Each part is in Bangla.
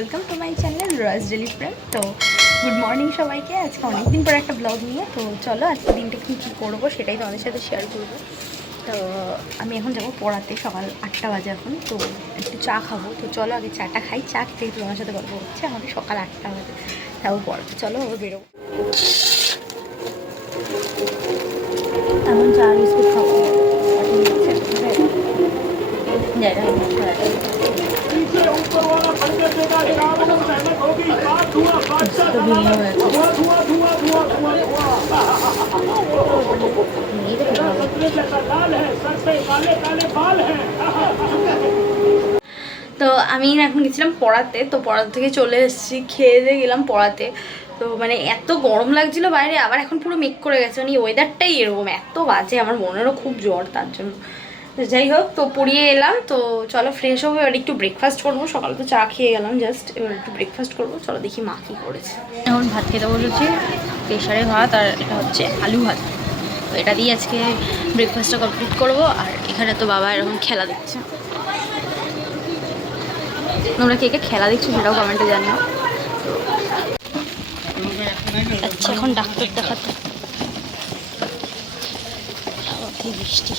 ওয়েলকাম টু মাই চ্যানেল রস ডেলি ফ্রেন্ড। তো গুড মর্নিং সবাইকে। আজকে অনেকদিন পর একটা ব্লগ নিয়ে তো চলো আজকে দিনটা কী কী করবো সেটাই তোমাদের সাথে শেয়ার করবো। তো আমি এখন যাবো পড়াতে, সকাল 8টা বাজে এখন। তো একটু চা খাবো, তো চলো আগে চাটা খাই, চা খেতে তোমার সাথে গল্প হচ্ছে। আমাদের সকাল 8টা বাজে যাবো পড়াতে, চলো বেরোবো। এখন চা বিস্কুট খাবো, তো আমি এখন গেছিলাম পড়াতে। তো পড়াতে থেকে চলে এসেছি, খেয়ে দিয়ে গেলাম পড়াতে। তো মানে এত গরম লাগছিল বাইরে, আবার এখন পুরো মেঘ করে গেছে, মানে ওয়েদারটাই এরকম এত বাজে, আমার বোনেরও খুব জ্বর তার জন্য। তো যাই হোক, তো পড়িয়ে এলাম, তো চলো ফ্রেশ হবো, এবার একটু ব্রেকফাস্ট করবো। সকালে তো চা খেয়ে গেলাম জাস্ট, এবার একটু ব্রেকফাস্ট করবো। চলো দেখি মা কী করেছে। এখন ভাত খেতে বসেছি, প্রেশারে ভাত, আর এটা হচ্ছে আলু ভাত। তো এটা দিয়ে আজকে ব্রেকফাস্টটা কমপ্লিট করবো। আর এখানে তো বাবা এরকম খেলা দেখছে। তোমরা কে কে খেলা দেখছো সেটাও কমেন্টে জানিও। আচ্ছা, এখন ডাক্তার দেখাতে। বৃষ্টি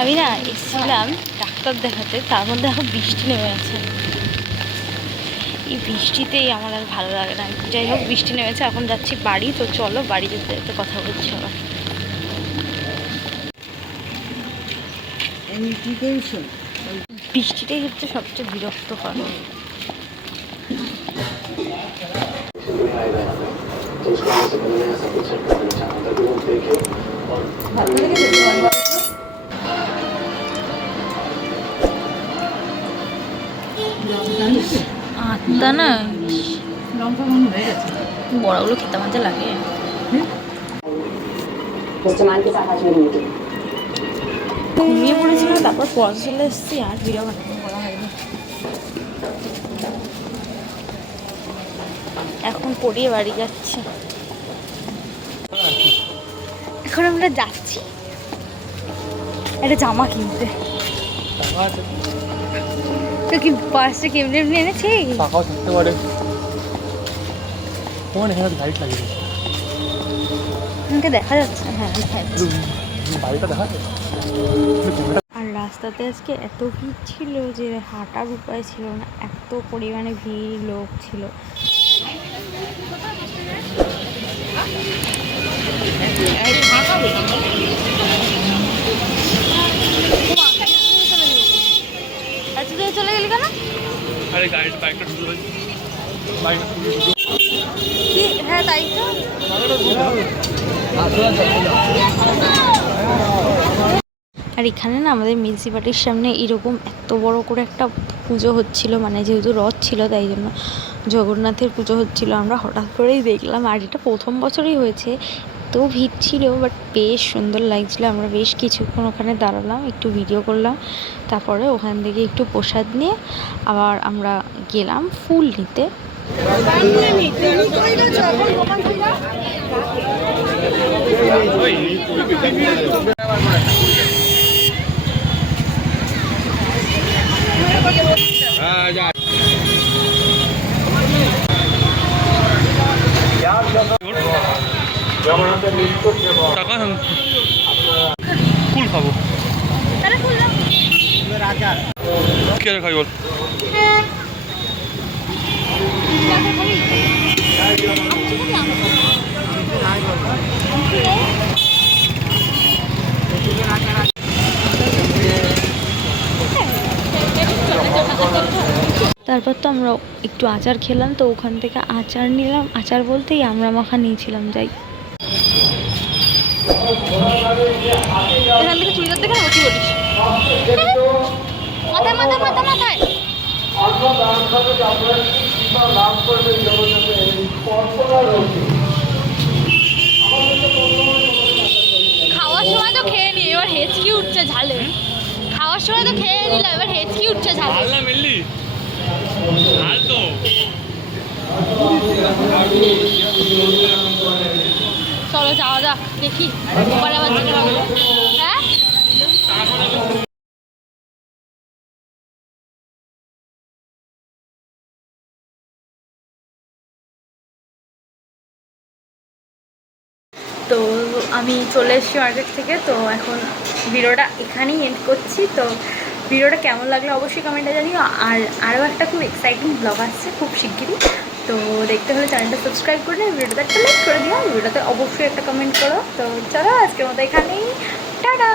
আমি না এসেছিলাম ডাক্তার দেখাতে, তার মধ্যে এখন বৃষ্টি নেমে আছে। এই বৃষ্টিতেই আমার আর ভালো লাগে না। যাই হোক, বৃষ্টি নেমেছে, এখন যাচ্ছি বাড়ি। তো চলো বাড়ি যেতে যেতে কথা বলছি আবার। বৃষ্টিটাই হচ্ছে সবচেয়ে বিরক্তকর। আত্মা না বড়গুলো খেতে মজা লাগে। ঘুমিয়ে পড়েছিলাম, তারপর পড়া চলে এসেছি, আর ভিডিও করা হয়নি। এখন পড়িয়ে বাড়ি যাচ্ছি। এখন আমরা যাচ্ছি একটা জামা কিনতে। তো কি পার্সে কেমনি এমনি এনেছি? আমাকে দেখা যাচ্ছে, হ্যাঁ আর রাস্তাতে আজকে এত ভিড় ছিল যে হাঁটার উপায় ছিল না, এত পরিমাণে ভিড়, লোক ছিল। চলে গেলি কেন? হ্যাঁ তাই তো। আর এখানে না আমাদের মিউনিসিপ্যালিটির সামনে এরকম এত বড় করে একটা পুজো হচ্ছিল, মানে যেহেতু রথ ছিল তাই জন্য জগন্নাথের পুজো হচ্ছিল। আমরা হঠাৎ করেই দেখলাম, আর এটা প্রথম বছরই হয়েছে। তো ভিড় ছিল, বাট বেশ সুন্দর লাগছিলো। আমরা বেশ কিছুক্ষণ ওখানে দাঁড়ালাম, একটু ভিডিও করলাম, তারপরে ওখান থেকে একটু প্রসাদ নিয়ে আবার আমরা গেলাম ফুল নিতে। ফুল খাবো, কি আছে খাই বল? তারপর তো আমরা একটু আচার খেলাম, তো ওখান থেকে আচার নিলাম। আচার বলতেই আমরা মাখা নিয়েছিলাম। যাই এখান থেকে চুড়িদার দেখে না, কি বলিস? মাথায় মাথায় মাথায় মাথায় খাওয়ার সময় তো খেয়ে নি, এবার হেঁচকি উঠছে ঝালে। খাওয়া যাওয়ার সময় তো খেয়ে নিলাম, এবার হেঁচকি উঠছে ঝালে। হাল না মিললি হাল তো চলো যাওয়া যাক, দেখি ওপারে আবার যেতে হবে। হ্যাঁ তো আমি চলে এসেছি মার্কেট থেকে। তো এখন ভিডিওটা এখানেই এন্ড করছি। তো ভিডিওটা কেমন লাগলো অবশ্যই কমেন্টে জানিও। আর আরও একটা খুব এক্সাইটিং ব্লগ আসছে খুব শিগগিরই। তো দেখতে হলে চ্যানেলটা সাবস্ক্রাইব করে নিও, ভিডিওটা একটা লাইক করে দিও, ভিডিওতে অবশ্যই একটা কমেন্ট করো। তো চলো আজকের মতো এখানেই, টাটা।